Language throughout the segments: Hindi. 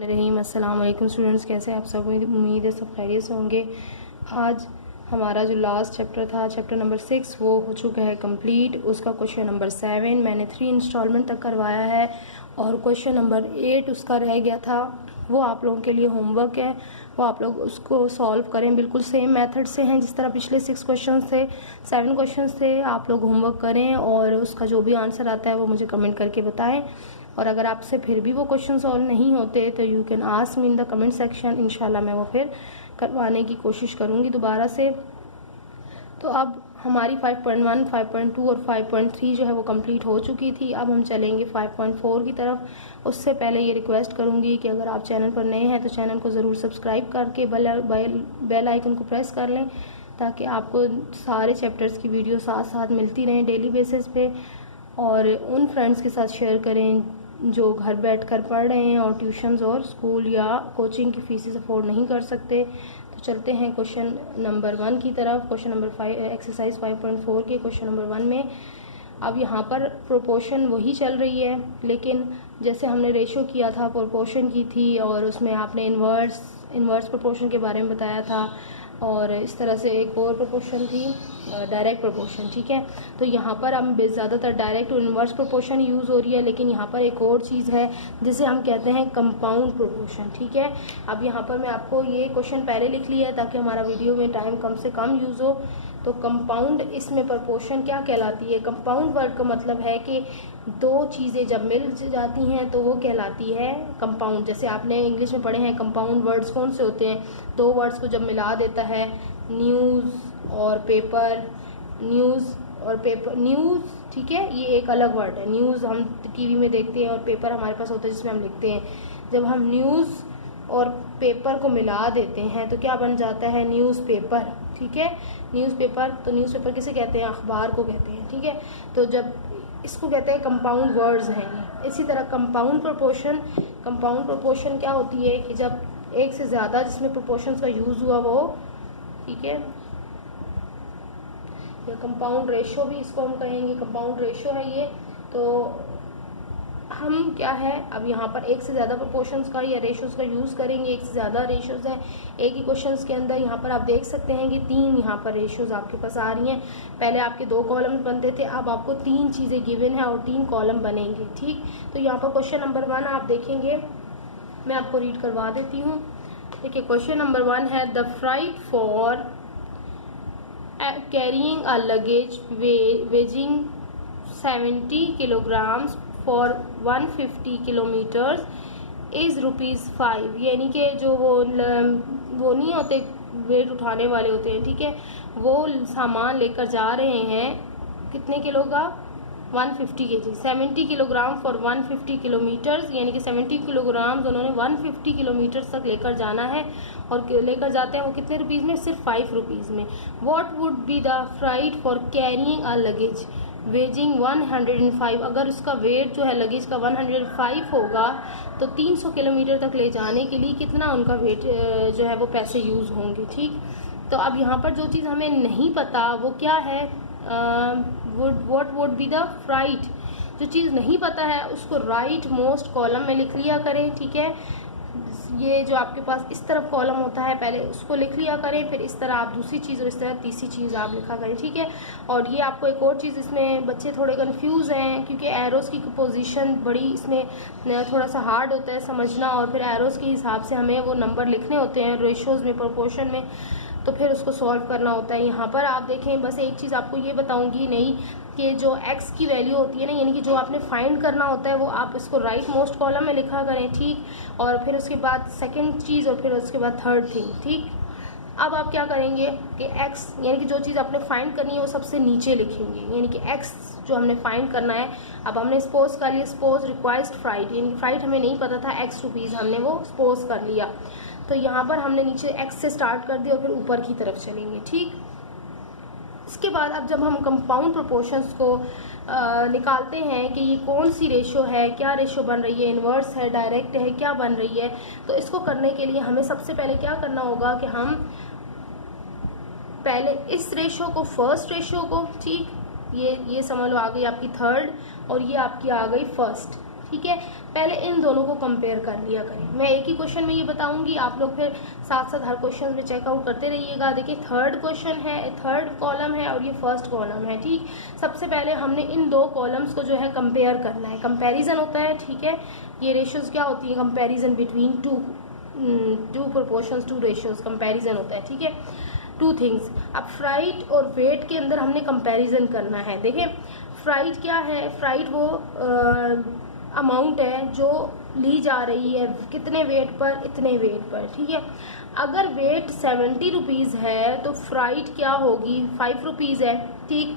रहीम। अस्सलाम वालेकुम स्टूडेंट्स, कैसे आप सब? उम्मीद है सब खैरियत से होंगे। आज हमारा जो लास्ट चैप्टर था, चैप्टर नंबर 6, वो हो चुका है कंप्लीट। उसका क्वेश्चन नंबर 7 मैंने 3 इंस्टॉलमेंट तक करवाया है और क्वेश्चन नंबर 8 उसका रह गया था। वो आप लोगों के लिए होमवर्क है, वो आप लोग उसको सॉल्व करें। बिल्कुल सेम मेथड से हैं जिस तरह पिछले 6 क्वेश्चन थे, 7 क्वेश्चन थे। आप लोग होमवर्क करें और उसका जो भी आंसर आता है वो मुझे कमेंट करके बताएं। और अगर आपसे फिर भी वो क्वेश्चन सॉल्व नहीं होते तो you can ask me in the comment section. इंशाल्लाह मैं वो फिर करवाने की कोशिश करूँगी दोबारा से। तो अब हमारी 5.1, 5.2 और 5.3 जो है वो कंप्लीट हो चुकी थी। अब हम चलेंगे 5.4 की तरफ। उससे पहले ये रिक्वेस्ट करूँगी कि अगर आप चैनल पर नए हैं तो चैनल को ज़रूर सब्सक्राइब करके बेल आइकन को प्रेस कर लें, ताकि आपको सारे चैप्टर्स की वीडियो साथ साथ मिलती रहें डेली बेसिस पे। और उन फ्रेंड्स के साथ शेयर करें जो घर बैठकर पढ़ रहे हैं और ट्यूशन्स और स्कूल या कोचिंग की फीसेस अफोर्ड नहीं कर सकते। तो चलते हैं क्वेश्चन नंबर 1 की तरफ। क्वेश्चन नंबर 5, एक्सरसाइज 5.4 के क्वेश्चन नंबर 1 में अब यहाँ पर प्रोपोर्शन वही चल रही है, लेकिन जैसे हमने रेशो किया था, प्रोपोर्शन की थी, और उसमें आपने इन्वर्स प्रोपोर्शन के बारे में बताया था, और इस तरह से एक और प्रोपोर्शन थी डायरेक्ट प्रोपोर्शन। ठीक है, तो यहाँ पर हम ज़्यादातर डायरेक्ट और इन्वर्स प्रोपोर्शन यूज़ हो रही है, लेकिन यहाँ पर एक और चीज़ है जिसे हम कहते हैं कंपाउंड प्रोपोर्शन। ठीक है, अब यहाँ पर मैं आपको ये क्वेश्चन पहले लिख लिया है ताकि हमारा वीडियो में टाइम कम से कम यूज़ हो। तो कंपाउंड, इसमें प्रोपोर्शन क्या कहलाती है? कंपाउंड वर्ड का मतलब है कि दो चीज़ें जब मिल जाती हैं तो वो कहलाती है कंपाउंड। जैसे आपने इंग्लिश में पढ़े हैं कंपाउंड वर्ड्स कौन से होते हैं? दो वर्ड्स को जब मिला देता है, न्यूज़ और पेपर। न्यूज़ और पेपर, न्यूज़, ठीक है, ये एक अलग वर्ड है। न्यूज़ हम टीवी में देखते हैं और पेपर हमारे पास होता है जिसमें हम लिखते हैं। जब हम न्यूज़ और पेपर को मिला देते हैं तो क्या बन जाता है? न्यूज़पेपर। ठीक है, न्यूज़पेपर। तो न्यूज़पेपर किसे कहते हैं? अखबार को कहते हैं। ठीक है, तो जब इसको कहते हैं कंपाउंड वर्ड्स हैं ये। इसी तरह कंपाउंड प्रोपोर्शन क्या होती है कि जब एक से ज़्यादा जिसमें प्रोपोर्शंस का यूज़ हुआ वो, ठीक है, या कंपाउंड रेशो भी इसको हम कहेंगे, कंपाउंड रेशो है ये। तो हम क्या है, अब यहाँ पर एक से ज़्यादा प्रोपोर्शंस का या रेशोज़ का यूज़ करेंगे। एक से ज़्यादा रेशोज़ हैं एक ही क्वेश्चंस के अंदर। यहाँ पर आप देख सकते हैं कि 3 यहाँ पर रेशोज़ आपके पास आ रही हैं। पहले आपके 2 कॉलम बनते थे, अब आपको 3 चीज़ें गिवन है और 3 कॉलम बनेंगे। ठीक, तो यहाँ पर क्वेश्चन नंबर 1 आप देखेंगे, मैं आपको रीड करवा देती हूँ। देखिए, क्वेश्चन नंबर 1 है the freight for carrying a luggage weighing 70 kilograms for 150 kilometers is ₹5। यानी कि जो वो नहीं होते, वेट उठाने वाले होते हैं, ठीक है, वो सामान लेकर जा रहे हैं कितने किलो का? 150 kg, 70 किलोग्राम फॉर 150 किलोमीटर्स। यानी कि 70 किलोग्राम उन्होंने 150 किलोमीटर्स तक लेकर जाना है, और लेकर जाते हैं वो कितने रुपीज़ में? सिर्फ 5 रुपीज़ में। What would be the freight for carrying a luggage weighing 105। अगर उसका वेट जो है लगेज का 105 होगा तो 300 किलोमीटर तक ले जाने के लिए कितना उनका वेट जो है वो पैसे यूज़ होंगे। ठीक, तो अब यहाँ पर जो चीज़ हमें नहीं पता वो क्या है? What would be the freight. जो चीज़ नहीं पता है उसको राइट मोस्ट कॉलम में लिख लिया करें। ठीक है, ये जो आपके पास इस तरफ कॉलम होता है पहले उसको लिख लिया करें, फिर इस तरह आप दूसरी चीज़ और इस तरह तीसरी चीज़ आप लिखा करें। ठीक है, और ये आपको एक और चीज़, इसमें बच्चे थोड़े कंफ्यूज हैं क्योंकि एरोज़ की पोजीशन बड़ी इसमें थोड़ा सा हार्ड होता है समझना, और फिर एरोज़ के हिसाब से हमें वो नंबर लिखने होते हैं रेशोज़ में, प्रोपोर्शन में, तो फिर उसको सॉल्व करना होता है। यहाँ पर आप देखें, बस एक चीज़ आपको ये बताऊँगी नहीं कि जो x की वैल्यू होती है ना, यानी कि जो आपने फाइंड करना होता है वो आप इसको राइट मोस्ट कॉलम में लिखा करें। ठीक, और फिर उसके बाद सेकंड चीज़ और फिर उसके बाद थर्ड थिंग। ठीक, अब आप क्या करेंगे कि x यानी कि जो चीज़ आपने फाइंड करनी है वो सबसे नीचे लिखेंगे, यानी कि x जो हमने फाइंड करना है। अब हमने सपोज कर लिया, सपोज रिक्वायर्ड फ्राइट, यानी कि फ्राइट हमें नहीं पता था, x रुपीज़ हमने वो सपोज कर लिया। तो यहाँ पर हमने नीचे x से स्टार्ट कर दिया और फिर ऊपर की तरफ चलेंगे। ठीक, इसके बाद अब जब हम कंपाउंड प्रोपोर्शंस को निकालते हैं कि ये कौन सी रेशो है, क्या रेशो बन रही है, इन्वर्स है, डायरेक्ट है, क्या बन रही है, तो इसको करने के लिए हमें सबसे पहले क्या करना होगा कि हम पहले इस रेशो को, फर्स्ट रेशो को, ठीक, ये समझ लो आ गई आपकी थर्ड और ये आपकी आ गई फर्स्ट। ठीक है। पहले इन दोनों को कंपेयर कर लिया करें। मैं एक ही क्वेश्चन में ये बताऊंगी, आप लोग फिर साथ साथ हर क्वेश्चन में चेकआउट करते रहिएगा। देखिए थर्ड क्वेश्चन है, थर्ड कॉलम है और ये फर्स्ट कॉलम है, ठीक। सबसे पहले हमने इन दो कॉलम्स को जो है कंपेयर करना है, कंपेरिजन होता है, ठीक है। ये रेशियोज क्या होती है, comparison between two proportions, two ratios, comparison होता है, ठीक है। Two things. अब फ्राइट और वेट के अंदर हमने कंपेरिजन करना है। देखिए फ्राइट क्या है, फ्राइट वो अमाउंट है जो ली जा रही है कितने वेट पर, इतने वेट पर, ठीक है। अगर वेट 70 रुपीज़ है तो फ्राइट क्या होगी, 5 रुपीज़ है, ठीक।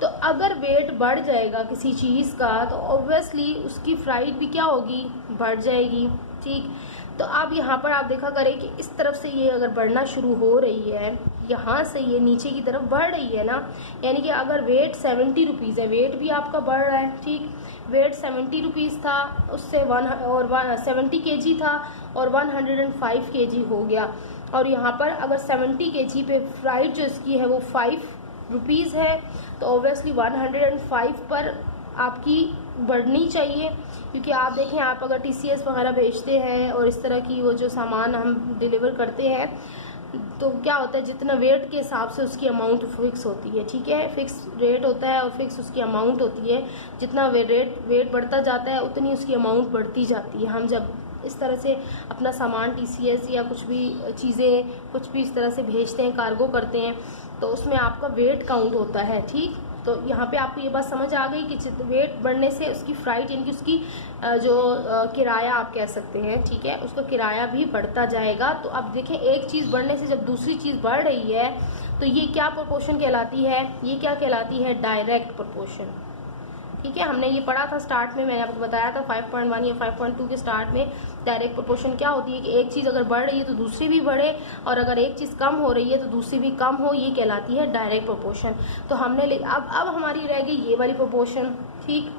तो अगर वेट बढ़ जाएगा किसी चीज़ का तो ऑब्वियसली उसकी फ्राइट भी क्या होगी, बढ़ जाएगी, ठीक। तो अब यहाँ पर आप देखा करें कि इस तरफ से ये अगर बढ़ना शुरू हो रही है, यहाँ से ये नीचे की तरफ बढ़ रही है ना, यानी कि अगर वेट 70 रुपीज़ है, वेट भी आपका बढ़ रहा है, ठीक। वेट 70 रुपीज़ था, उससे 70 kg था और 105 kg हो गया। और यहाँ पर अगर 70 kg पे फ्राइट जो इसकी है वो 5 रुपीज़ है, तो ऑब्वियसली 105 पर आपकी बढ़नी चाहिए। क्योंकि आप देखें, आप अगर TCS वगैरह भेजते हैं और इस तरह की वो जो सामान हम डिलीवर करते हैं तो क्या होता है, जितना वेट के हिसाब से उसकी अमाउंट फिक्स होती है, ठीक है। फिक्स रेट होता है और फिक्स उसकी अमाउंट होती है। जितना वेट बढ़ता जाता है उतनी उसकी अमाउंट बढ़ती जाती है। हम जब इस तरह से अपना सामान TCS या कुछ भी चीज़ें कुछ भी इस तरह से भेजते हैं, कार्गो करते हैं, तो उसमें आपका वेट काउंट होता है, ठीक। तो यहाँ पे आपको ये बात समझ आ गई कि वेट बढ़ने से उसकी फ्राइट यानी कि उसकी जो किराया आप कह सकते हैं, ठीक है, उसका किराया भी बढ़ता जाएगा। तो अब देखें, एक चीज़ बढ़ने से जब दूसरी चीज़ बढ़ रही है तो ये क्या प्रोपोर्शन कहलाती है, ये क्या कहलाती है, डायरेक्ट प्रोपोर्शन, ठीक है। हमने ये पढ़ा था स्टार्ट में, मैंने आपको बताया था 5.1 या 5.2 के स्टार्ट में। डायरेक्ट प्रोपोर्शन क्या होती है कि एक चीज़ अगर बढ़ रही है तो दूसरी भी बढ़े, और अगर एक चीज़ कम हो रही है तो दूसरी भी कम हो, ये कहलाती है डायरेक्ट प्रोपोर्शन। तो हमने अब हमारी रह गई ये वाली प्रोपोर्शन, ठीक।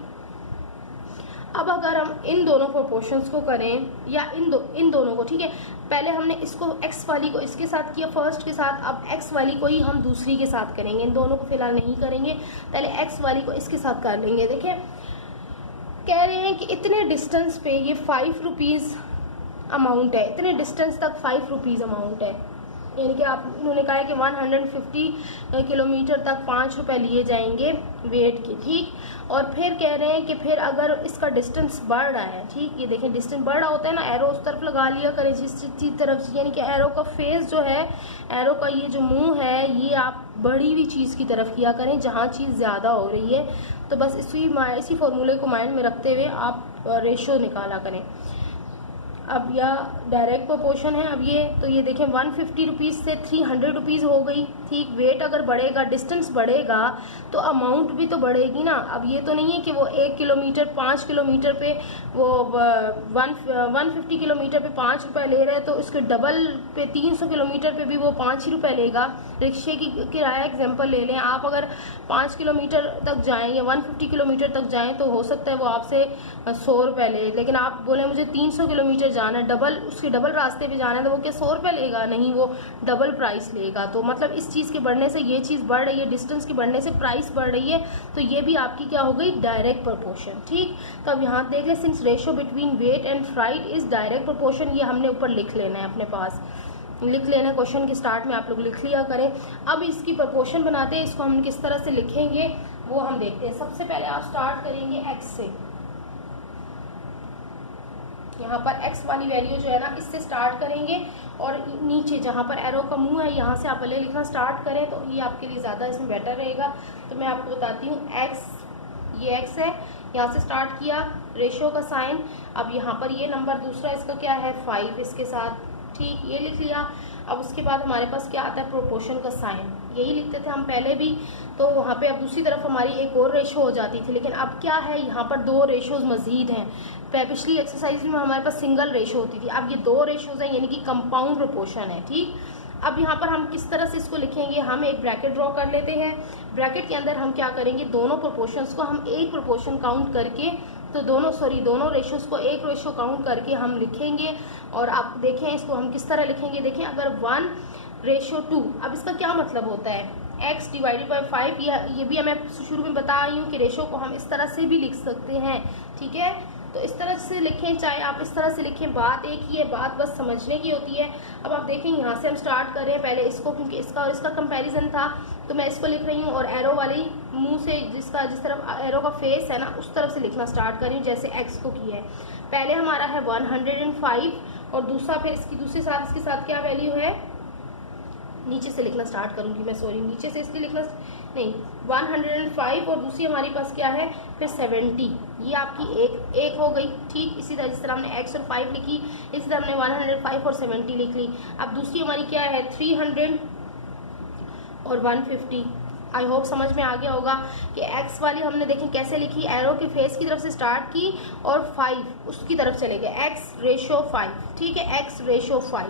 अब अगर हम इन दोनों प्रोपोर्शंस को करें या इन दोनों को, ठीक है, पहले हमने इसको x वाली को इसके साथ किया फर्स्ट के साथ, अब x वाली को ही हम दूसरी के साथ करेंगे। इन दोनों को फिलहाल नहीं करेंगे, पहले x वाली को इसके साथ कर लेंगे। देखिए कह रहे हैं कि इतने डिस्टेंस पे ये 5 रुपीज़ अमाउंट है, इतने डिस्टेंस तक 5 रुपीज़ अमाउंट है, यानी कि आप उन्होंने कहा है कि 150 किलोमीटर तक 5 रुपये लिए जाएंगे वेट के, ठीक। और फिर कह रहे हैं कि फिर अगर इसका डिस्टेंस बढ़ रहा है, ठीक, ये देखें डिस्टेंस बढ़ रहा होता है ना, एरो उस तरफ लगा लिया करें जिस तरफ, यानी कि एरो का फेस जो है, एरो का ये जो मुंह है, ये आप बढ़ी हुई चीज़ की तरफ किया करें जहाँ चीज़ ज़्यादा हो रही है। तो बस इसी फॉर्मूले को माइंड में रखते हुए आप रेशो निकाला करें। अब यह डायरेक्ट प्रोपोर्शन है। अब ये देखें 150 रुपीज़ से 300 रुपीज़ हो गई, ठीक। वेट अगर बढ़ेगा, डिस्टेंस बढ़ेगा तो अमाउंट भी तो बढ़ेगी ना। अब ये तो नहीं है कि वो 1 किलोमीटर 5 किलोमीटर पे वो 150 किलोमीटर पे 5 रुपये ले रहे हैं, तो उसके डबल पे 300 किलोमीटर पे भी वो 5 ही रुपये लेगा। रिक्शे की किराया एग्जाम्पल ले लें, आप अगर 5 किलोमीटर तक जाएँ या 150 किलोमीटर तक जाएँ तो हो सकता है वो आपसे 100 रुपये ले, लेकिन आप बोले मुझे 300 किलोमीटर जाना है, डबल उसके डबल रास्ते पे जाना है, तो वो क्या 100 रुपये लेगा? नहीं, वो डबल प्राइस लेगा। तो मतलब इस चीज़ के बढ़ने से ये चीज़ बढ़ रही है, डिस्टेंस के बढ़ने से प्राइस बढ़ रही है, तो ये भी आपकी क्या हो गई, डायरेक्ट प्रोपोर्शन, ठीक। तो अब यहाँ देख लें, since ratio between weight and freight is direct proportion, ये हमने ऊपर लिख लेना है, अपने पास लिख लेना है। क्वेश्चन के स्टार्ट में आप लोग लिख लिया करें। अब इसकी प्रोपोर्शन बनाते हैं, इसको हम किस तरह से लिखेंगे वो हम देखते हैं। सबसे पहले आप स्टार्ट करेंगे x से, यहाँ पर x वाली वैल्यू जो है ना, इससे स्टार्ट करेंगे और नीचे जहाँ पर एरो का मुंह है यहाँ से आप पहले लिखना स्टार्ट करें, तो ये आपके लिए ज़्यादा इसमें बेटर रहेगा। तो मैं आपको बताती हूँ, x ये x है, यहाँ से स्टार्ट किया, रेशो का साइन। अब यहाँ पर ये नंबर दूसरा इसका क्या है 5 इसके साथ, ठीक, ये लिख लिया। अब उसके बाद हमारे पास क्या आता है, प्रोपोर्शन का साइन, यही लिखते थे हम पहले भी। तो वहाँ पे अब दूसरी तरफ हमारी एक और रेशो हो जाती थी, लेकिन अब क्या है, यहाँ पर 2 रेशोज मजीद हैं। पिछली एक्सरसाइज में हमारे पास सिंगल रेशो होती थी, अब ये 2 रेशोज हैं, यानी कि कंपाउंड प्रोपोर्शन है, ठीक। अब यहाँ पर हम किस तरह से इसको लिखेंगे, हम एक ब्रैकेट ड्रॉ कर लेते हैं। ब्रैकेट के अंदर हम क्या करेंगे, दोनों प्रोपोर्शंस को हम एक प्रोपोर्शन काउंट करके, तो दोनों रेशोज़ को एक रेशो काउंट करके हम लिखेंगे। और आप देखें इसको हम किस तरह लिखेंगे, देखें अगर 1:2, अब इसका क्या मतलब होता है, x डिवाइडेड बाई 5, ये भी मैं शुरू में बता रही हूँ कि रेशो को हम इस तरह से भी लिख सकते हैं, ठीक है। तो इस तरह से लिखें, चाहे आप इस तरह से लिखें, बात एक ही है, बात बस समझने की होती है। अब आप देखें यहाँ से हम स्टार्ट कर रहे हैं पहले इसको, क्योंकि इसका और इसका कंपैरिजन था तो मैं इसको लिख रही हूँ, और एरो वाली मुंह से जिस तरफ एरो का फेस है ना उस तरफ से लिखना स्टार्ट कर रही हूँ जैसे एक्स को किया है। पहले हमारा है 105 और दूसरा फिर इसके साथ क्या वैल्यू है, नीचे से लिखना स्टार्ट करूंगी मैं, सॉरी नीचे से इसलिए लिखना नहीं, 105 और दूसरी हमारे पास क्या है फिर 70, ये आपकी एक हो गई। ठीक इसी तरह जिस तरह हमने x और 5 लिखी इसी तरह हमने 105 और 70 लिख ली। अब दूसरी हमारी क्या है 300 और 150। आई होप समझ में आ गया होगा कि x वाली हमने देखें कैसे लिखी, एरो के फेस की तरफ से स्टार्ट की और 5 उसकी तरफ चले गए, x/5। ठीक है, x/5।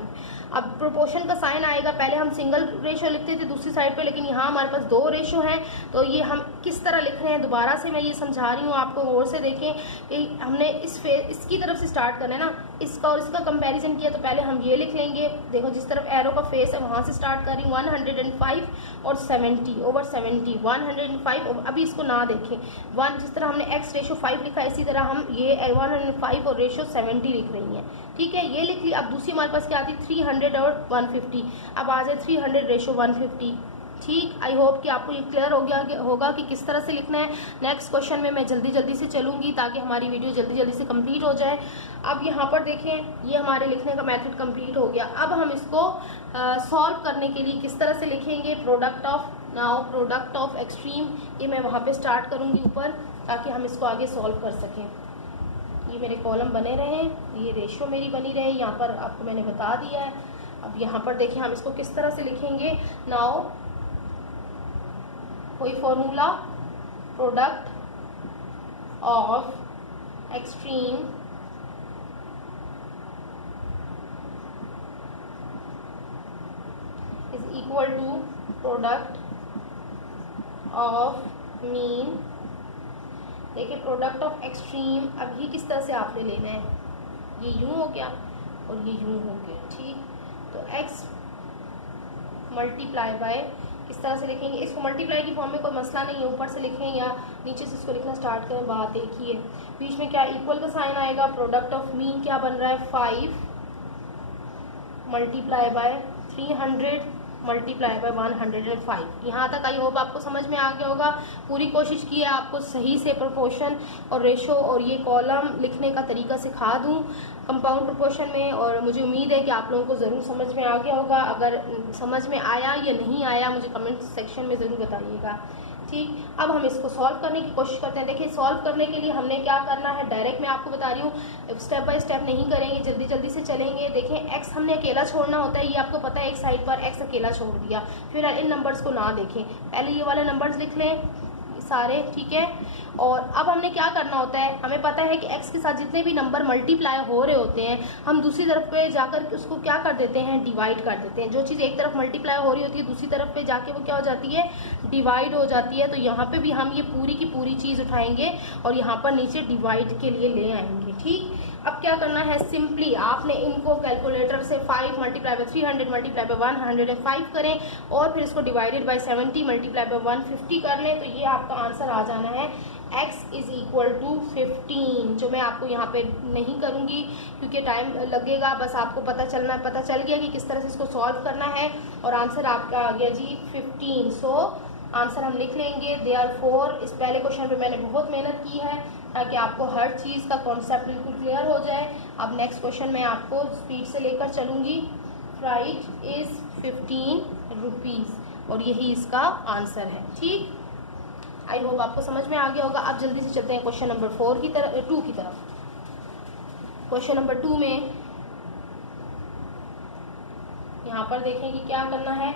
अब प्रोपोर्शन का साइन आएगा, पहले हम सिंगल रेशो लिखते थे दूसरी साइड पे, लेकिन यहाँ हमारे पास 2 रेशो हैं, तो ये हम किस तरह लिख रहे हैं दोबारा से मैं ये समझा रही हूँ आपको, गौर से देखें कि हमने इसकी तरफ से स्टार्ट करना है ना, इसका और इसका कंपैरिजन किया तो पहले हम ये लिख लेंगे। देखो जिस तरफ एरो का फेस है वहाँ से स्टार्ट कर रही हूँ, 105 और 70 ओवर 70, 105। अभी इसको ना देखें, जिस तरह हमने x/5 लिखा है इसी तरह हम ये 105 और रेशो 70 लिख रही हैं। ठीक है, ये लिख ली। अब दूसरी हमारे पास क्या आती है 300 और 150। अब आ जाए 300/150। ठीक, आई होप कि आपको ये क्लियर हो गया होगा कि किस तरह से लिखना है। नेक्स्ट क्वेश्चन में मैं जल्दी से चलूंगी ताकि हमारी वीडियो जल्दी से कंप्लीट हो जाए। अब यहाँ पर देखें ये हमारे लिखने का मेथड कंप्लीट हो गया। अब हम इसको सॉल्व करने के लिए किस तरह से लिखेंगे, प्रोडक्ट ऑफ एक्सट्रीम, ये मैं वहाँ पे स्टार्ट करूँगी ऊपर ताकि हम इसको आगे सॉल्व कर सकें। ये मेरे कॉलम बने रहे, ये रेशो मेरी बनी रहे, यहाँ पर आपको मैंने बता दिया है। अब यहाँ पर देखिए हम इसको किस तरह से लिखेंगे। नाउ कोई formula, product of extreme is equal to product of mean. देखिए प्रोडक्ट ऑफ एक्सट्रीम, अब ये किस तरह से आपने लेना है, ये यूं हो गया और ये यूं हो गया। ठीक, तो x मल्टीप्लाई बाय किस तरह से लिखेंगे, इसको मल्टीप्लाई की फॉर्म में कोई मसला नहीं है, ऊपर से लिखें या नीचे से इसको लिखना स्टार्ट करें, बात एक ही है। बीच में क्या इक्वल का साइन आएगा, प्रोडक्ट ऑफ मीन क्या बन रहा है 5 मल्टीप्लाई बाय 300 मल्टीप्लाई बाय 105। यहाँ तक आई होप आपको समझ में आ गया होगा। पूरी कोशिश की है आपको सही से प्रोपोर्शन और रेशो और ये कॉलम लिखने का तरीका सिखा दूँ कंपाउंड प्रोपोर्शन में, और मुझे उम्मीद है कि आप लोगों को ज़रूर समझ में आ गया होगा। अगर समझ में आया या नहीं आया मुझे कमेंट सेक्शन में ज़रूर बताइएगा। ठीक, अब हम इसको सॉल्व करने की कोशिश करते हैं। देखिए सॉल्व करने के लिए हमने क्या करना है, डायरेक्ट मैं आपको बता रही हूँ, स्टेप बाय स्टेप नहीं करेंगे, जल्दी से चलेंगे। देखें एक्स हमने अकेला छोड़ना होता है, ये आपको पता है, एक साइड पर एक्स अकेला छोड़ दिया। फिर इन नंबर्स को ना देखें, पहले ये वाले नंबर्स लिख लें सारे। ठीक है, और अब हमने क्या करना होता है, हमें पता है कि x के साथ जितने भी नंबर मल्टीप्लाई हो रहे होते हैं हम दूसरी तरफ पे जाकर उसको क्या कर देते हैं, डिवाइड कर देते हैं। जो चीज़ एक तरफ मल्टीप्लाई हो रही होती है दूसरी तरफ पे जाके वो क्या हो जाती है, डिवाइड हो जाती है। तो यहाँ पे भी हम ये पूरी की पूरी चीज़ उठाएंगे और यहाँ पर नीचे डिवाइड के लिए ले आएंगे। ठीक, अब क्या करना है, सिंपली आपने इनको कैलकुलेटर से 5 मल्टीप्लाई बाय 300 मल्टीप्लाई बाय 105 करें और फिर इसको डिवाइडेड बाय 70 मल्टीप्लाई बाय 150 कर लें, तो ये आपका आंसर आ जाना है x इज इक्वल टू 15। जो मैं आपको यहाँ पे नहीं करूँगी क्योंकि टाइम लगेगा, बस आपको पता चल गया कि किस तरह से इसको सॉल्व करना है, और आंसर आपका आ गया जी 15। सो आंसर हम लिख लेंगे देयरफॉर। इस पहले क्वेश्चन पे मैंने बहुत मेहनत की है ताकि आपको हर चीज़ का कॉन्सेप्ट बिल्कुल क्लियर हो जाए। अब नेक्स्ट क्वेश्चन मैं आपको स्पीड से लेकर चलूँगी। फ्राइट इज़ 15 रुपीज़ और यही इसका आंसर है। ठीक, आई होप आपको समझ में आ गया होगा। अब जल्दी से चलते हैं क्वेश्चन नंबर 2 की तरफ। क्वेश्चन नंबर 2 में यहाँ पर देखें कि क्या करना है,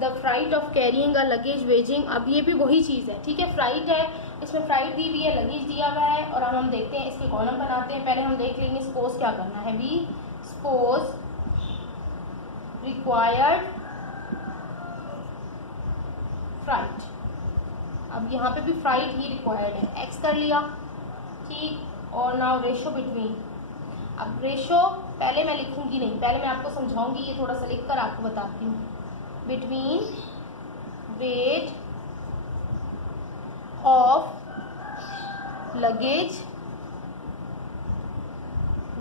the freight of carrying a luggage weighing. अब ये भी वही चीज़ है। ठीक है, फ्राइट है, इसमें फ्राइट दी हुई है, लगेज दिया हुआ है, और अब हम देखते हैं इसके कॉलम बनाते हैं। पहले हम देख लेंगे सपोज क्या करना है, वी सपोज रिक्वायर्ड फ्राइट। अब यहाँ पे भी फ्राइट ही रिक्वायर्ड है, एक्स कर लिया। ठीक, और नाउ रेशो बिटवीन। अब रेशो पहले मैं लिखूंगी नहीं, पहले मैं आपको समझाऊंगी, ये थोड़ा सा लिख कर आपको बताती हूँ। Between weight of luggage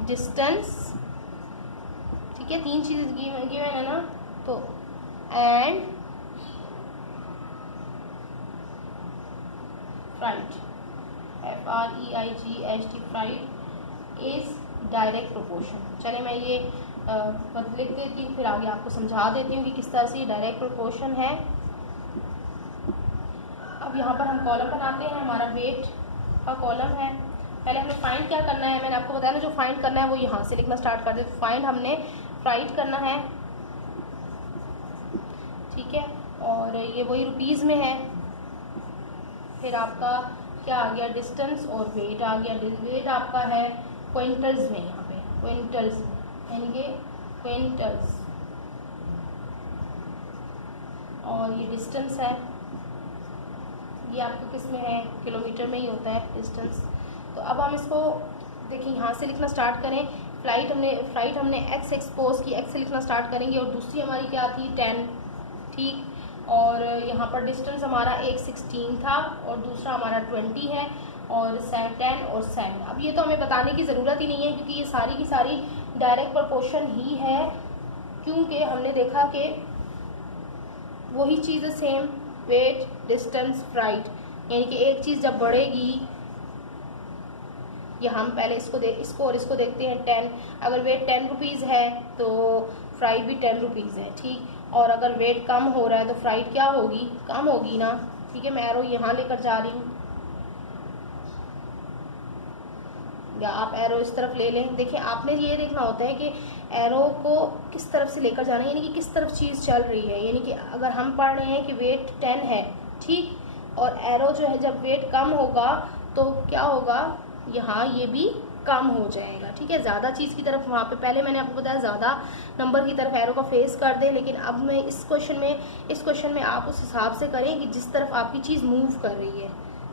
distance, ठीक है, 3 चीज़ें गिवन है ना, तो and freight, FREIGHT, freight is direct proportion. चले मैं ये लिख देती हूँ, फिर आगे आपको समझा देती हूँ कि किस तरह से डायरेक्ट प्रोपोर्शन है। अब यहाँ पर हम कॉलम बनाते हैं, हमारा वेट का कॉलम है। पहले हमें फाइंड क्या करना है, मैंने आपको बताया ना, जो फाइंड करना है वो यहाँ से लिखना स्टार्ट कर दे। तो फाइंड हमने फ्राइट करना है, ठीक है, और ये वही रुपीज़ में है। फिर आपका क्या आ गया, डिस्टेंस, और वेट आ गया। वेट आपका है क्विंटल्स में, यहाँ पे क्विंटल्स में, यानी कि क्विंटल्स, और ये डिस्टेंस है, ये आपको किस में है, किलोमीटर में ही होता है डिस्टेंस। तो अब हम इसको देखिए यहाँ से लिखना स्टार्ट करें। फ्लाइट हमने एक्स एक्सपोज की, एक्स से लिखना स्टार्ट करेंगे, और दूसरी हमारी क्या थी, 10, ठीक, और यहाँ पर डिस्टेंस हमारा एक 16 था, और दूसरा हमारा 20 है, और 10 और 7। अब ये तो हमें बताने की ज़रूरत ही नहीं है, क्योंकि ये सारी की सारी डायरेक्ट प्रोपोर्शन ही है, क्योंकि हमने देखा कि वही चीज़ है सेम, वेट, डिस्टेंस, फ्राइट, यानी कि एक चीज़ जब बढ़ेगी, या हम पहले इसको और इसको देखते हैं। 10, अगर वेट 10 रुपीज़ है तो फ्राइट भी 10 रुपीज़ है, ठीक, और अगर वेट कम हो रहा है तो फ्राइट क्या होगी, कम होगी ना, ठीक है। मैं एरो यहाँ लेकर जा रही हूँ, या आप एरो इस तरफ ले लें। देखिए आपने ये देखना होता है कि एरो को किस तरफ से लेकर जाना है, यानी कि किस तरफ चीज़ चल रही है। यानी कि अगर हम पढ़ रहे हैं कि वेट 10 है, ठीक, और एरो जो है जब वेट कम होगा तो क्या होगा, यहाँ ये भी कम हो जाएगा, ठीक है, ज़्यादा चीज़ की तरफ। वहाँ पे पहले मैंने आपको बताया ज़्यादा नंबर की तरफ एरो का फेस कर दें, लेकिन अब मैं इस क्वेश्चन में आप उस हिसाब से करें कि जिस तरफ आपकी चीज़ मूव कर रही है।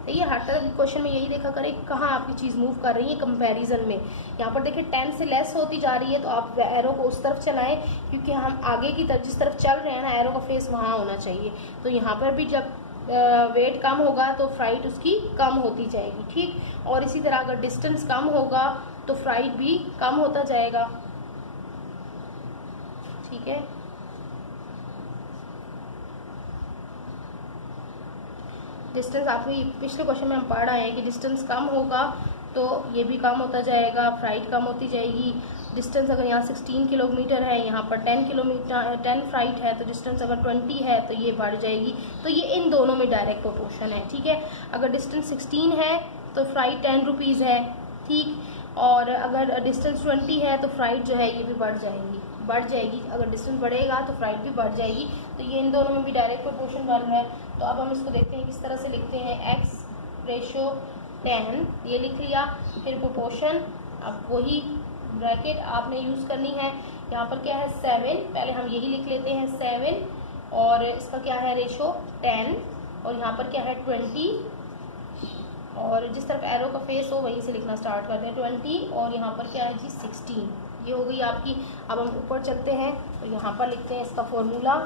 ये हर तरह क्वेश्चन में यही देखा करें कहाँ आपकी चीज़ मूव कर रही है कंपैरिजन में। यहाँ पर देखिए 10 से लेस होती जा रही है, तो आप एरो को उस तरफ चलाएं, क्योंकि हम आगे की तरफ जिस तरफ चल रहे हैं ना, एरो का फेस वहाँ होना चाहिए। तो यहाँ पर भी जब वेट कम होगा तो फ्राइट उसकी कम होती जाएगी, ठीक, और इसी तरह अगर डिस्टेंस कम होगा तो फ्राइट भी कम होता जाएगा, ठीक है। डिस्टेंस आपको पिछले क्वेश्चन में हम पढ़ आए हैं कि डिस्टेंस कम होगा तो ये भी कम होता जाएगा, फ्राइट कम होती जाएगी। डिस्टेंस अगर यहाँ 16 किलोमीटर है, यहाँ पर 10 फ्राइट है, तो डिस्टेंस अगर 20 है तो ये बढ़ जाएगी। तो ये इन दोनों में डायरेक्ट प्रोपोर्शन है, ठीक है। अगर डिस्टेंस 16 है तो फ्राइट 10 रुपीज़ है, ठीक, और अगर डिस्टेंस 20 है तो फ्राइट जो है ये भी बढ़ जाएगी। अगर डिस्टेंस बढ़ेगा तो फ्राइट भी बढ़ जाएगी। तो ये इन दोनों में भी डायरेक्ट प्रोपोर्शन बन रहा है। तो अब हम इसको देखते हैं किस तरह से लिखते हैं, x/10 ये लिख लिया, फिर प्रोपोर्शन, अब वही ब्रैकेट आपने यूज़ करनी है। यहाँ पर क्या है 7, पहले हम यही लिख लेते हैं 7, और इसका क्या है रेशो 10, और यहाँ पर क्या है 20, और जिस तरफ एरो का फेस हो वहीं से लिखना स्टार्ट करते हैं 20, और यहाँ पर क्या है जी 16, ये हो गई आपकी। अब हम ऊपर चलते हैं तो यहाँ पर लिखते हैं इसका फॉर्मूला,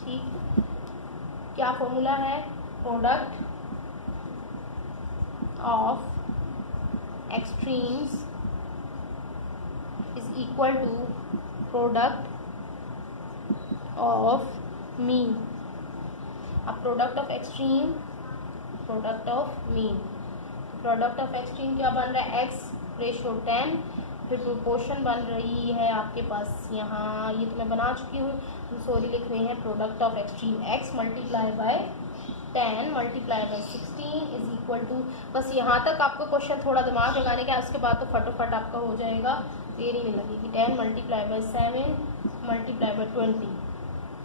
ठीक, क्या फॉर्मूला है, product of extremes is equal to product of mean. अब product of extreme, product of mean, product of extreme क्या बन रहा है, x/10, फिर प्रोपोर्शन बन रही है आपके पास यहाँ, ये तो मैं बना चुकी हूँ, सॉरी लिख रहे हैं product of extreme, x multiply by 10 multiply by 16 is equal to, बस यहाँ तक आपका क्वेश्चन थोड़ा दिमाग लगाने का, उसके बाद तो फटोफट आपका हो जाएगा, देरी नहीं लगेगी। 10 multiply bye 7 multiply by 20,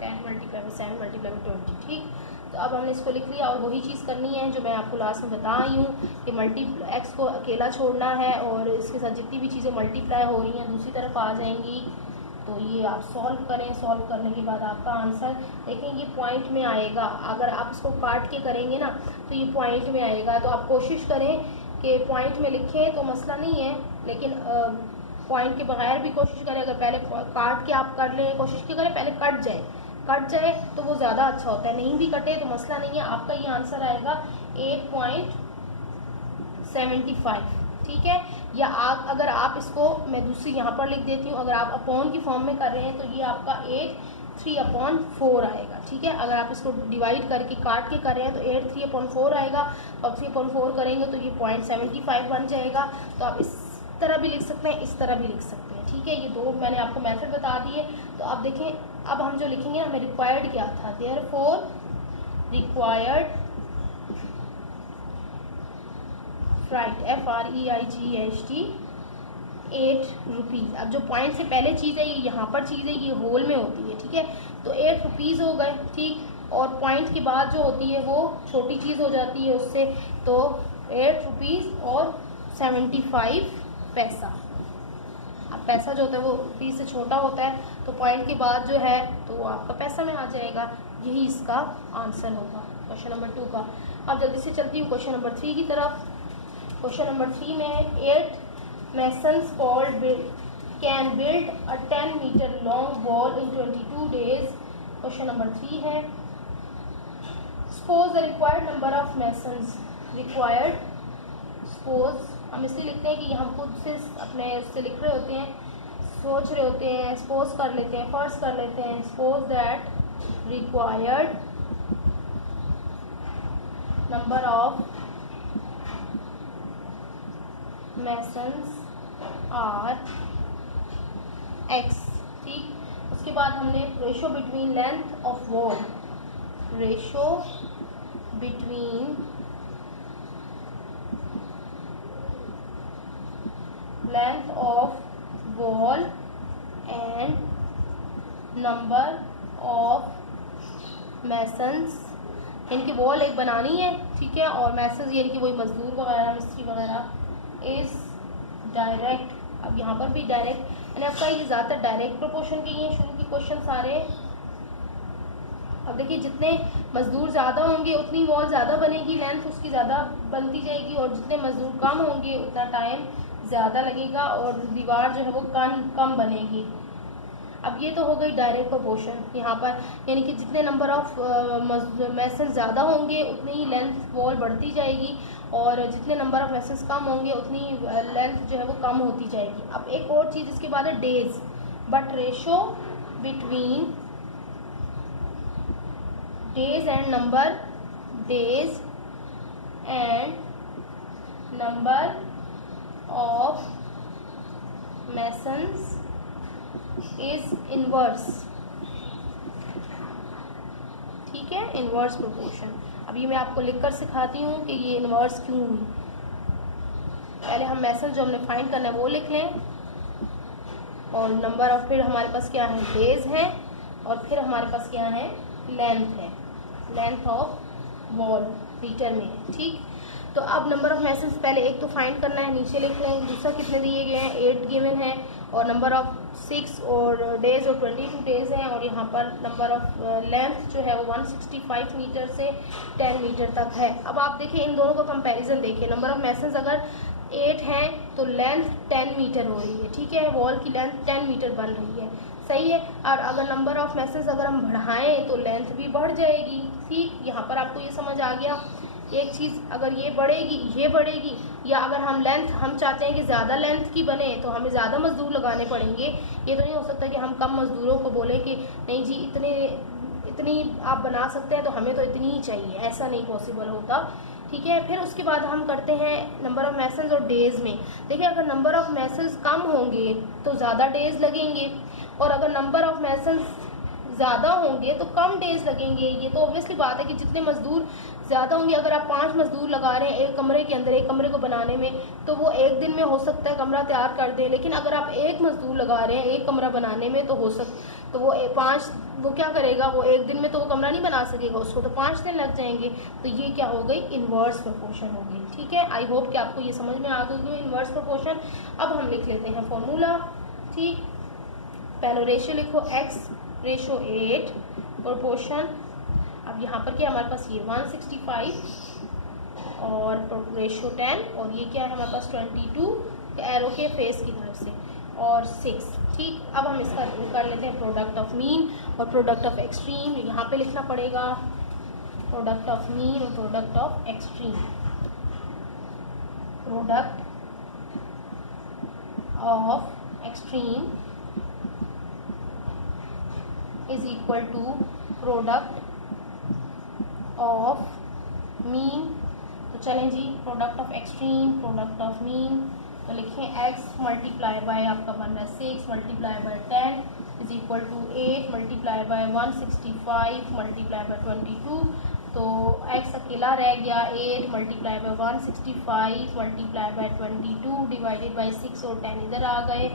10 multiply bye 7 multiply by 20, ठीक। तो अब हमने इसको लिख लिया, और वही चीज़ करनी है जो मैं आपको लास्ट में बता आई हूँ कि एक्स को अकेला छोड़ना है, और इसके साथ जितनी भी चीज़ें मल्टीप्लाई हो रही हैं दूसरी तरफ आ जाएंगी। तो ये आप सॉल्व करें, सॉल्व करने के बाद आपका आंसर देखें ये पॉइंट में आएगा। अगर आप इसको काट के करेंगे ना तो ये पॉइंट में आएगा। तो आप कोशिश करें कि पॉइंट में लिखें तो मसला नहीं है, लेकिन पॉइंट के बगैर भी कोशिश करें। अगर पहले काट के आप कर लें, कोशिश की करें पहले कट जाए तो वो ज़्यादा अच्छा होता है, नहीं भी कटे तो मसला नहीं है। आपका ये आंसर आएगा 8.75, ठीक है। या अगर आप इसको मैं दूसरी यहाँ पर लिख देती हूँ, अगर आप अपॉन की फॉर्म में कर रहे हैं तो ये आपका 8 3/4 आएगा, ठीक है। अगर आप इसको डिवाइड करके काट के कर रहे हैं तो 8 3/4 आएगा, और 3/4 करेंगे तो ये 0.75 बन जाएगा। तो आप इस तरह भी लिख सकते हैं, इस तरह भी लिख सकते हैं, ठीक है। ये दो मैंने आपको मेथड बता दिए। तो अब देखें, अब हम जो लिखेंगे हमें रिक्वायर्ड क्या था, therefore required freight FREIGHT 8 rupees. अब जो पॉइंट से पहले चीज़ है ये यहाँ पर चीज़ है, ये होल में होती है, ठीक है। तो 8 रुपीज़ हो गए, ठीक। और पॉइंट के बाद जो होती है वो छोटी चीज़ हो जाती है उससे, तो 8 रुपीज़ और 75 पैसा। अब पैसा जो होता है वो रुपीज़ से छोटा होता है, तो पॉइंट के बाद जो है तो वो आपका पैसा में आ जाएगा। यही इसका आंसर होगा क्वेश्चन नंबर 2 का। अब जल्दी से चलती हूँ क्वेश्चन नंबर 3 की तरफ। क्वेश्चन नंबर 3 में 8 masons can build a 10-meter long wall in 22 days। Question number 3 है, suppose the required number of masons required। suppose हम इसलिए लिखते हैं कि हम खुद से अपने उससे लिख रहे होते हैं, सोच रहे होते हैं, suppose कर लेते हैं, फर्ज कर लेते हैं। suppose that required number of masons are x, ठीक। उसके बाद हमने ratio between length of wall, ratio between length of wall and number of masons, यानी कि वॉल एक बनानी है, ठीक है, और मैसन्स यानी कि वही मजदूर वगैरह, मिस्त्री वगैरह, इज डायरेक्ट। अब यहाँ पर भी डायरेक्ट, यानी आपका ये ज़्यादातर डायरेक्ट प्रोपोर्शन के ये शुरू के क्वेश्चन सारे। अब देखिए, जितने मजदूर ज़्यादा होंगे उतनी वॉल ज़्यादा बनेगी, लेंथ उसकी ज़्यादा बनती जाएगी, और जितने मजदूर कम होंगे उतना टाइम ज़्यादा लगेगा और दीवार जो है वो कम बनेगी। अब ये तो हो गई डायरेक्ट प्रोपोर्शन यहाँ पर, यानी कि जितने नंबर ऑफ मैसन ज़्यादा होंगे उतनी ही लेंथ वॉल बढ़ती जाएगी, और जितने नंबर ऑफ मैसन्स कम होंगे उतनी लेंथ जो है वो कम होती जाएगी। अब एक और चीज़ इसके बाद है days, but ratio between days and number of masons is inverse, ठीक है, इनवर्स प्रोपोर्शन। अब ये मैं आपको लिखकर सिखाती हूँ कि ये इनवर्स क्यों हुई। पहले हम मैसन जो हमने फाइंड करना है वो लिख लें, और नंबर ऑफ, फिर हमारे पास क्या है, डेज है, और फिर हमारे पास क्या है, लेंथ है, लेंथ ऑफ वॉल मीटर में है, ठीक। तो अब नंबर ऑफ मैसन्स पहले एक तो फाइंड करना है, नीचे लिख लें। दूसरा कितने दिए गए हैं, 8 गिवन है, और नंबर ऑफ 6 और डेज और 22 डेज हैं, और यहाँ पर नंबर ऑफ लेंथ जो है वो 165 मीटर से 10 मीटर तक है। अब आप देखिए इन दोनों का कंपैरिजन देखिए, नंबर ऑफ मैसन्स अगर 8 हैं तो लेंथ 10 मीटर हो रही है, ठीक है, वॉल की लेंथ 10 मीटर बन रही है, सही है। और अगर नंबर ऑफ मैसन्स अगर हम बढ़ाएं तो लेंथ भी बढ़ जाएगी, ठीक। यहाँ पर आपको ये समझ आ गया। एक चीज़, अगर ये बढ़ेगी, या अगर हम चाहते हैं कि ज़्यादा लेंथ की बने तो हमें ज़्यादा मजदूर लगाने पड़ेंगे। ये तो नहीं हो सकता कि हम कम मजदूरों को बोले कि नहीं जी इतनी आप बना सकते हैं तो हमें तो इतनी ही चाहिए, ऐसा नहीं पॉसिबल होता, ठीक है। फिर उसके बाद हम करते हैं नंबर ऑफ मैसन्स और डेज़ में। देखिए, अगर नंबर ऑफ मैसन्स कम होंगे तो ज़्यादा डेज़ लगेंगे, और अगर नंबर ऑफ मैसन्स ज़्यादा होंगे तो कम डेज लगेंगे। ये तो ऑब्वियसली बात है कि जितने मजदूर ज़्यादा होंगे, अगर आप 5 मजदूर लगा रहे हैं एक कमरे के अंदर, एक कमरे को बनाने में, तो वो एक दिन में हो सकता है कमरा तैयार कर दें। लेकिन अगर आप एक मजदूर लगा रहे हैं एक कमरा बनाने में, तो वो क्या करेगा, वो एक दिन में तो वो कमरा नहीं बना सकेगा, उसको तो 5 दिन लग जाएंगे। तो ये क्या हो गई, इन्वर्स प्रोपोर्शन हो गई, ठीक है। आई होप कि आपको ये समझ में आ गई इन्वर्स प्रोपोर्शन। अब हम लिख लेते हैं फॉर्मूला, ठीक। पहले रेशियो लिखो, x रेशो 8 प्रोपोर्शन। अब यहाँ पर क्या हमारे पास, ये 165 और रेशो 10, और ये क्या है हमारे पास 22 एरो के फेस की तरफ से, और 6, ठीक। अब हम इसका कर लेते हैं प्रोडक्ट ऑफ मीन और प्रोडक्ट ऑफ एक्सट्रीम। यहाँ पे लिखना पड़ेगा प्रोडक्ट ऑफ मीन और product of extreme, product of extreme is equal to product of mean. तो चलें जी, product of extreme, product of mean, तो लिखें x मल्टीप्लाई बाय आपका बन रहा है 6 multiply by 10 is equal to 8 multiply by 165 multiply by 22। तो x अकेला रह गया 8 multiply by 165 multiply by 22 divided by 6 और 10 इधर आ गए,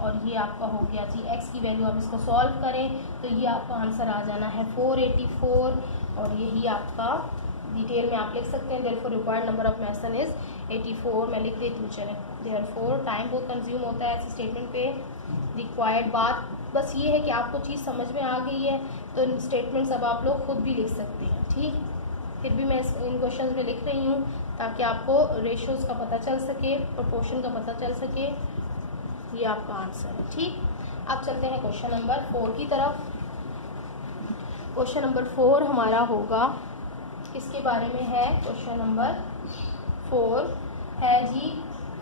और ये आपका हो गया जी x की वैल्यू। आप इसको सॉल्व करें तो ये आपका आंसर आ जाना है 484, और यही आपका डिटेल में आप लिख सकते हैं। Therefore required number of mason is 84। मैं लिख देती हूँ, चलें। देयरफॉर टाइम बहुत कंज्यूम होता है ऐसे स्टेटमेंट पे। रिक्वायर्ड बात बस ये है कि आपको चीज़ समझ में आ गई है तो स्टेटमेंट्स अब आप लोग खुद भी लिख सकते हैं, ठीक। फिर भी मैं इन क्वेश्चन में लिख रही हूँ ताकि आपको रेशोज़ का पता चल सके, प्रोपोर्शन का पता चल सके। ये आपका आंसर है, ठीक। अब चलते हैं क्वेश्चन नंबर 4 की तरफ। क्वेश्चन नंबर 4 हमारा होगा, इसके बारे में है। क्वेश्चन नंबर 4 है जी,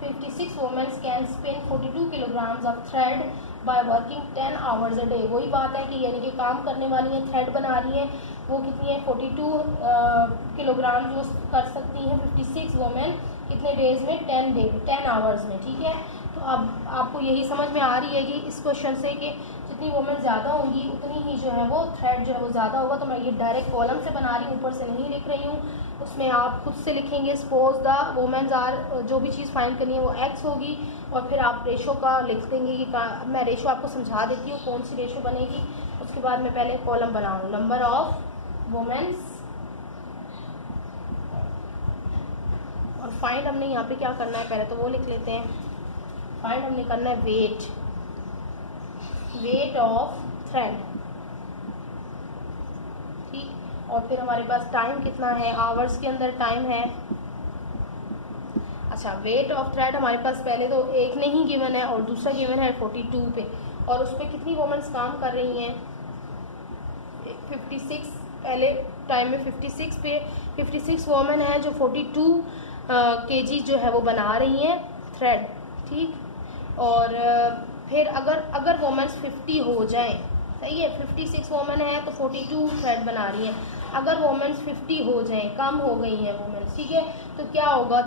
56 womens can spin 42 kilograms of thread by working 10 hours a day. वही बात है कि यानी कि काम करने वाली हैं, थ्रेड बना रही हैं, वो कितनी है 42 किलोग्राम जो कर सकती हैं 56 वुमेन कितने डेज में, 10 आवर्स में, ठीक है। तो अब आपको यही समझ में आ रही है कि इस क्वेश्चन से कि जितनी वुमेन ज़्यादा होंगी उतनी ही जो है वो थ्रेड जो है वो ज़्यादा होगा। तो मैं ये डायरेक्ट कॉलम से बना रही हूँ, ऊपर से नहीं लिख रही हूँ। उसमें आप खुद से लिखेंगे सपोज द वुमेन्स आर, जो भी चीज़ फाइंड करनी है वो x होगी, और फिर आप रेशो का लिख देंगे कि मैं रेशो आपको समझा देती हूँ कौन सी रेशो बनेगी। उसके बाद मैं पहले कॉलम बनाऊँ, नंबर ऑफ वुमेन्स, और फाइंड हमने यहाँ पे क्या करना है पहले तो वो लिख लेते हैं। फाइंड हमने करना है वेट ऑफ थ्रेड, ठीक। और फिर हमारे पास टाइम कितना है, आवर्स के अंदर टाइम है। अच्छा, वेट ऑफ थ्रेड हमारे पास पहले तो एक नहीं गिवन है और दूसरा गिवन है 42 पे, और उस पर कितनी वुमेन्स काम कर रही हैं 56, पहले टाइम में 56 पे 56 वुमेन है जो 42 kg जो है वो बना रही हैं थ्रेड, ठीक। और फिर अगर वुमेन्स 50 हो जाएं, सही है, 56 वुमेन है तो 42 थ्रेड बना रही हैं। अगर वुमेन्स 50 हो जाएं, कम हो गई हैं वुमेन्स, ठीक है, तो क्या होगा,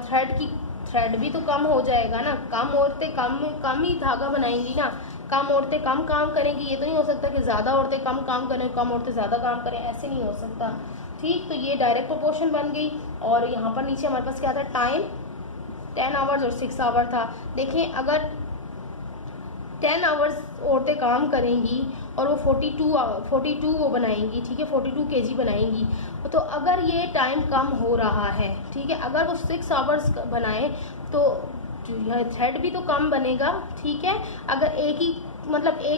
थ्रेड भी तो कम हो जाएगा ना। कम औरतें कम ही धागा बनाएंगी ना, कम औरतें कम काम करेंगी। ये तो नहीं हो सकता कि ज़्यादा औरतें कम काम करें, कम औरतें ज़्यादा काम करें, ऐसे नहीं हो सकता, ठीक। तो ये डायरेक्ट प्रोपोर्शन बन गई। और यहाँ पर नीचे हमारे पास क्या था, टाइम 10 आवर्स और 6 आवर था। देखें, अगर 10 आवर्स औरतें काम करेंगी और वो 42 वो बनाएंगी, ठीक है, 42 kg बनाएंगी, तो अगर ये टाइम कम हो रहा है, ठीक है, अगर वो 6 आवर्स बनाए तो जो थ्रेड भी तो कम बनेगा, ठीक है। अगर एक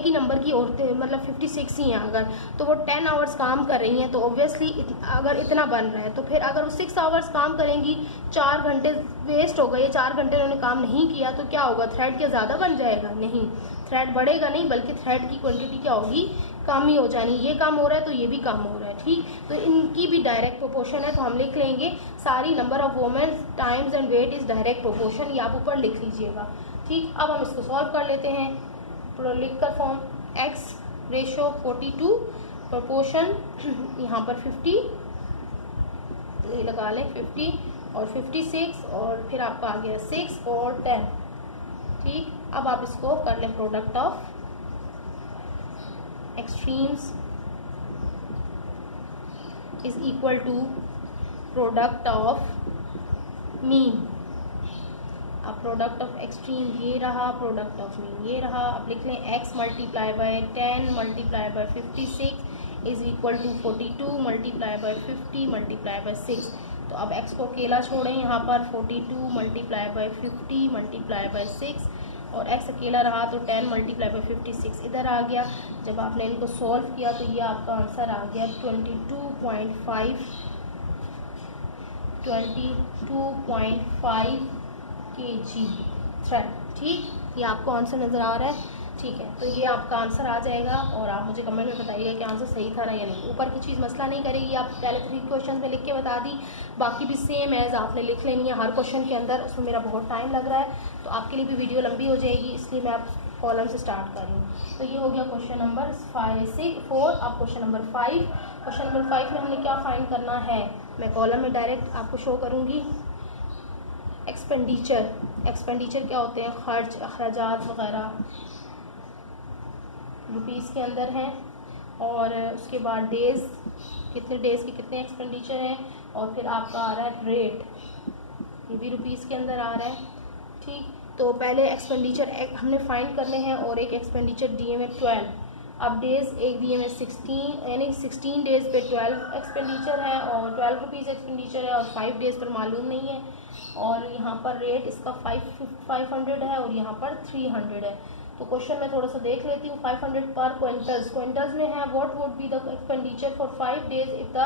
ही नंबर की औरतें मतलब 56 ही हैं अगर, तो वो 10 आवर्स काम कर रही हैं, तो ऑब्वियसली अगर इतना बन रहा है तो फिर अगर वो 6 आवर्स काम करेंगी, 4 घंटे वेस्ट हो गए, 4 घंटे उन्होंने काम नहीं किया, तो क्या होगा, थ्रेड क्या ज़्यादा बन जाएगा, नहीं, थ्रेड बढ़ेगा नहीं, बल्कि थ्रेड की क्वांटिटी क्या होगी, कम ही हो जानी। ये कम हो रहा है तो ये भी कम हो रहा है, ठीक। तो इनकी भी डायरेक्ट प्रोपोर्शन है, तो हम लिख लेंगे सारी number of women times and weight is direct proportion, ये आप ऊपर लिख लीजिएगा, ठीक। अब हम इसको सॉल्व कर लेते हैं। लिख कर फॉर्म x रेशो 42 प्रोपोर्शन यहाँ पर 50 लगा लें, 50 और 56 और फिर आपका आ गया 6 और 10, ठीक। अब आप इसको कर लें, product of extremes is equal to product of mean. अब प्रोडक्ट ऑफ एक्सट्रीम ये रहा, प्रोडक्ट ऑफ मीन ये रहा। अब लिख लें x multiply by 10 multiply by 56 is equal to 42 multiply by 50 multiply by 6। तो अब x को अकेला छोड़ें यहाँ पर, 42 मल्टीप्लाई बाय 50 मल्टीप्लाई बाय 6, और x अकेला रहा तो 10 मल्टीप्लाई बाय 56 इधर आ गया। जब आपने इनको सॉल्व किया तो ये आपका आंसर आ गया 22.5 kg थ्रेड, ठीक। ये आपको आंसर नज़र आ रहा है। ठीक है, तो ये आपका आंसर आ जाएगा और आप मुझे कमेंट में बताइएगा कि आंसर सही था ना या नहीं। ऊपर की चीज़ मसला नहीं करेगी, आप पहले 3 क्वेश्चन में लिख के बता दी, बाकी भी सेम एज आपने लिख लेनी है हर क्वेश्चन के अंदर। उसमें मेरा बहुत टाइम लग रहा है तो आपके लिए भी वीडियो लंबी हो जाएगी, इसलिए मैं आप कॉलम से स्टार्ट कर रही हूँ। तो ये हो गया क्वेश्चन नंबर 4। अब क्वेश्चन नंबर 5। क्वेश्चन नंबर 5 में हमने क्या फाइंड करना है, मैं कॉलम में डायरेक्ट आपको शो करूँगी। एक्सपेंडिचर क्या होते हैं, खर्च, अखराजात वगैरह रुपीज़ के अंदर हैं, और उसके बाद डेज़, कितने डेज़ के कितने एक्सपेंडिचर हैं, और फिर आपका आ रहा है रेट, ये भी रुपीज़ के अंदर आ रहा है। ठीक, तो पहले एक्सपेंडिचर हमने फाइंड करने हैं, और एक एक्सपेंडिचर दिए हुए 12। अब डेज़ एक दिए हुए 16, यानी 16 डेज़ पे 12 एक्सपेंडिचर है, और 12 रुपीज़ एक्सपेंडिचर है, और 5 डेज़ पर मालूम नहीं है। और यहाँ पर रेट इसका 500 है, और यहाँ पर 300 है। तो क्वेश्चन में थोड़ा सा देख लेती हूँ। 500 पर क्विंटल्स में है, what would be the expenditure for 5 days if the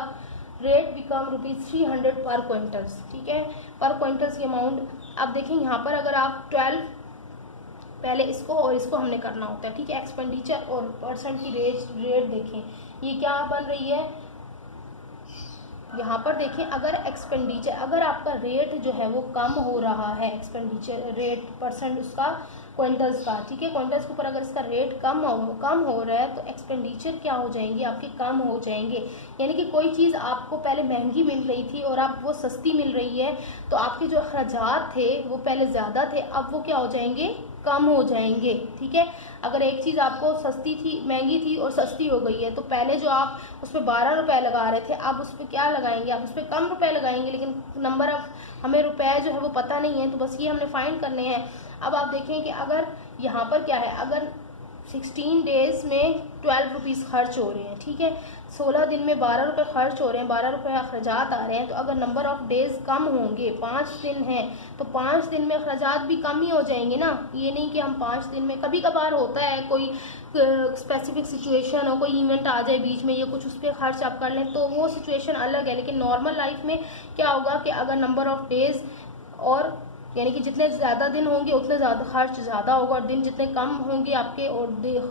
rate become ₹300 पर क्विंटल्स। ठीक है, पर क्विंटल्स की अमाउंट। अब देखें यहाँ पर अगर आप 12, पहले इसको और इसको हमने करना होता है। ठीक है, एक्सपेंडिचर और परसेंट की रेट देखें, ये क्या बन रही है। यहाँ पर देखें, अगर अगर आपका रेट जो है वो कम हो रहा है, एक्सपेंडिचर रेट परसेंट उसका क्विंटल्स का, ठीक है, क्विंटल्स के ऊपर अगर इसका रेट कम हो रहा है तो एक्सपेंडिचर क्या हो जाएंगे, आपके कम हो जाएंगे। यानी कि कोई चीज़ आपको पहले महंगी मिल रही थी और अब वो सस्ती मिल रही है, तो आपके जो अखराजात थे वो पहले ज़्यादा थे, अब वो क्या हो जाएंगे, कम हो जाएंगे। ठीक है, अगर एक चीज़ आपको सस्ती थी, महंगी थी और सस्ती हो गई है, तो पहले जो आप उस पर 12 रुपये लगा रहे थे, अब उस पर क्या लगाएंगे, आप उस पर कम रुपए लगाएंगे, लेकिन नंबर ऑफ हमें रुपए जो है वो पता नहीं है, तो बस ये हमने फाइंड करने हैं। अब आप देखें कि अगर यहाँ पर क्या है, अगर 16 डेज़ में 12 रुपीज़ खर्च हो रहे हैं, ठीक है, 16 दिन में 12 रुपये खर्च हो रहे हैं, 12 रुपये अखराजात आ रहे हैं, तो अगर नंबर ऑफ़ डेज़ कम होंगे, 5 दिन हैं, तो 5 दिन में अखराजात भी कम ही हो जाएंगे ना। ये नहीं कि हम 5 दिन में, कभी कभार होता है कोई स्पेसिफिक सिचुएशन हो, कोई इवेंट आ जाए बीच में, या कुछ उस पर खर्च आप कर लें, तो वो सिचुएशन अलग है। लेकिन नॉर्मल लाइफ में क्या होगा कि अगर नंबर ऑफ़ डेज़, और यानी कि जितने ज़्यादा दिन होंगे उतने ज़्यादा खर्च ज़्यादा होगा, और दिन जितने कम होंगे आपके और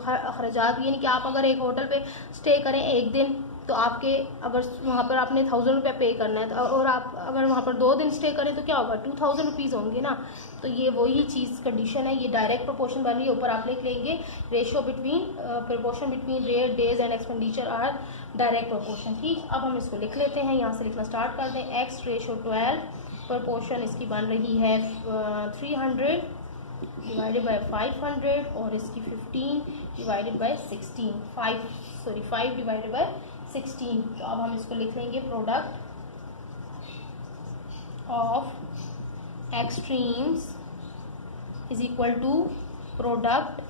अखराजात, यानी कि आप अगर एक होटल पे स्टे करें एक दिन, तो आपके अगर वहाँ पर आपने 1000 रुपये पे करना है, तो और आप अगर वहाँ पर 2 दिन स्टे करें तो क्या होगा, 2000 रुपीज़ होंगे ना। तो ये वही चीज़ कंडीशन है, ये डायरेक्ट प्रोपोर्शन बन रही है। ऊपर आप लिख लेंगे ratio between proportion between rate, days and expenditure are direct proportion. ठीक, अब हम इसको लिख लेते हैं, यहाँ से लिखना स्टार्ट कर दें। एक्स रेशो 12, प्रोपोर्शन इसकी बन रही है 300 डिवाइडेड बाय 500, और इसकी 15 डिवाइडेड बाय 16, 5 डिवाइडेड बाय 16। तो अब हम इसको लिख लेंगे, product of extremes is equal to product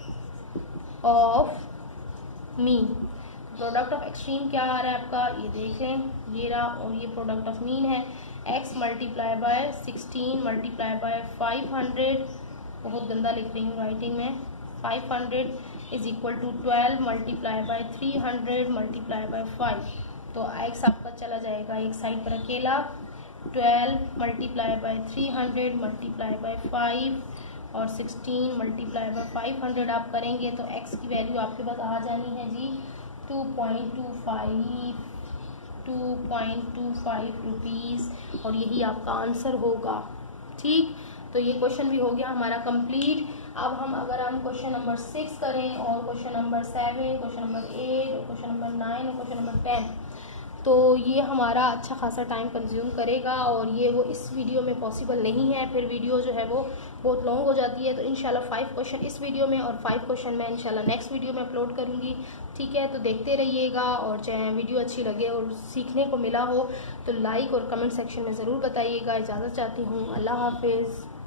of mean. Product of extreme क्या आ रहा है आपका, ये देखें, ये रहा, और ये प्रोडक्ट ऑफ मीन है। x multiply by 16 multiply by 500, बहुत गंदा लिख रही हूँ राइटिंग में, 500 is equal to 12 multiply by 300 multiply by 5। तो x आपका चला जाएगा एक साइड पर अकेला, 12 मल्टीप्लाई बाय 300 मल्टीप्लाई बाय 5, और 16 मल्टीप्लाई बाय 500 आप करेंगे तो x की वैल्यू आपके पास आ जानी है जी 2.25 रुपीज़, और यही आपका आंसर होगा। ठीक, तो ये क्वेश्चन भी हो गया हमारा कंप्लीट। अब अगर हम क्वेश्चन नंबर 6 करें, और क्वेश्चन नंबर 7, क्वेश्चन नंबर 8, और क्वेश्चन नंबर 9 और क्वेश्चन नंबर 10, तो ये हमारा अच्छा खासा टाइम कंज्यूम करेगा, और ये वो इस वीडियो में पॉसिबल नहीं है। फिर वीडियो जो है वो बहुत लॉन्ग हो जाती है। तो इंशाल्लाह 5 क्वेश्चन इस वीडियो में और 5 क्वेश्चन मैं इंशाल्लाह नेक्स्ट वीडियो में अपलोड करूँगी। ठीक है, तो देखते रहिएगा, और चाहे वीडियो अच्छी लगे और सीखने को मिला हो तो लाइक और कमेंट सेक्शन में ज़रूर बताइएगा। इजाज़त चाहती हूँ, अल्लाह हाफिज़।